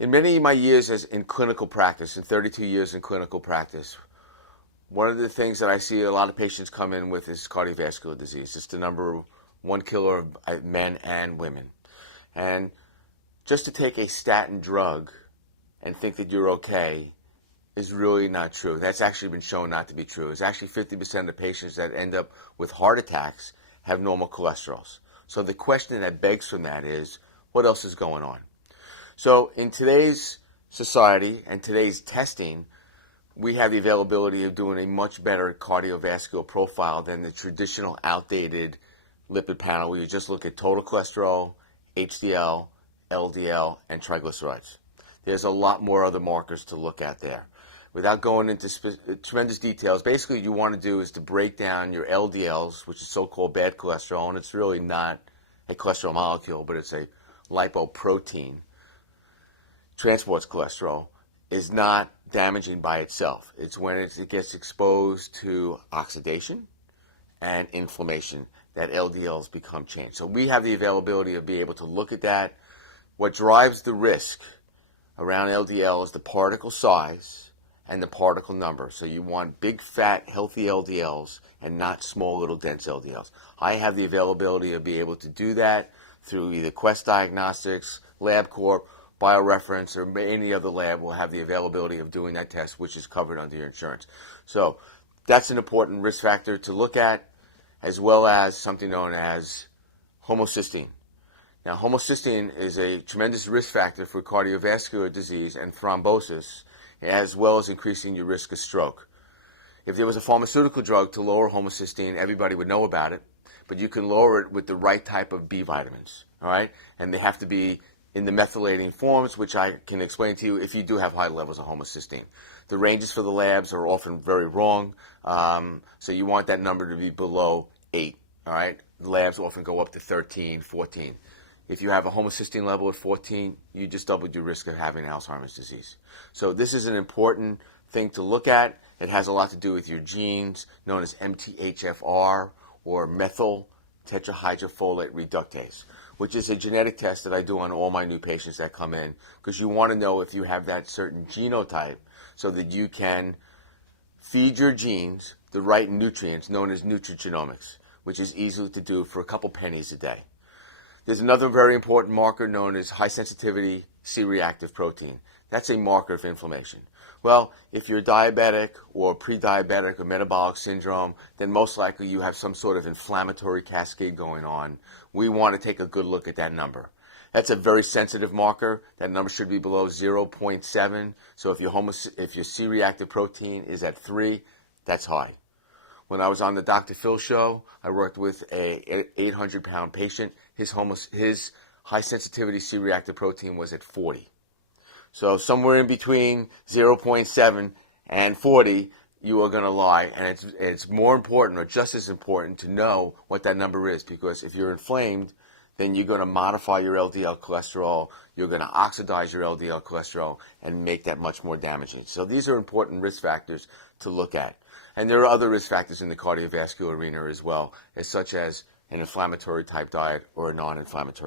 In many of my years in clinical practice, in 32 years in clinical practice, one of the things that I see a lot of patients come in with is cardiovascular disease. It's the number one killer of men and women. And just to take a statin drug and think that you're okay is really not true. That's actually been shown not to be true. It's actually 50% of the patients that end up with heart attacks have normal cholesterols. So the question that begs from that is, what else is going on? So in today's society and today's testing, we have the availability of doing a much better cardiovascular profile than the traditional outdated lipid panel where you just look at total cholesterol, HDL, LDL, and triglycerides. There's a lot more other markers to look at there. Without going into tremendous details, basically what you want to do is to break down your LDLs, which is so-called bad cholesterol, and it's really not a cholesterol molecule, but it's a lipoprotein. Transports cholesterol, is not damaging by itself. It's when it gets exposed to oxidation and inflammation that LDLs become changed. So we have the availability of being able to look at that. What drives the risk around LDL is the particle size and the particle number. So you want big, fat, healthy LDLs and not small, little, dense LDLs. I have the availability of being able to do that through either Quest Diagnostics, LabCorp, BioReference, or any other lab will have the availability of doing that test, which is covered under your insurance. So that's an important risk factor to look at, as well as something known as homocysteine. Now, homocysteine is a tremendous risk factor for cardiovascular disease and thrombosis, as well as increasing your risk of stroke. If there was a pharmaceutical drug to lower homocysteine, everybody would know about it, but you can lower it with the right type of B vitamins, all right? And they have to be in the methylating forms, which I can explain to you if you do have high levels of homocysteine. The ranges for the labs are often very wrong, so you want that number to be below 8, all right? The labs often go up to 13, 14. If you have a homocysteine level at 14, you just doubled your risk of having Alzheimer's disease. So this is an important thing to look at. It has a lot to do with your genes, known as MTHFR, or methyl tetrahydrofolate reductase, which is a genetic test that I do on all my new patients that come in, because you want to know if you have that certain genotype so that you can feed your genes the right nutrients, known as nutrigenomics, which is easy to do for a couple pennies a day. There's another very important marker known as high-sensitivity C-reactive protein. That's a marker of inflammation. Well, if you're diabetic or pre-diabetic or metabolic syndrome, then most likely you have some sort of inflammatory cascade going on. We want to take a good look at that number. That's a very sensitive marker. That number should be below 0.7. So if your C-reactive protein is at 3, that's high. When I was on the Dr. Phil show, I worked with a 800-pound patient. His high sensitivity C-reactive protein was at 40. So somewhere in between 0.7 and 40, you are going to lie. And it's more important, or just as important, to know what that number is. Because if you're inflamed, then you're going to modify your LDL cholesterol. You're going to oxidize your LDL cholesterol and make that much more damaging. So these are important risk factors to look at. And there are other risk factors in the cardiovascular arena as well, such as an inflammatory type diet or a non-inflammatory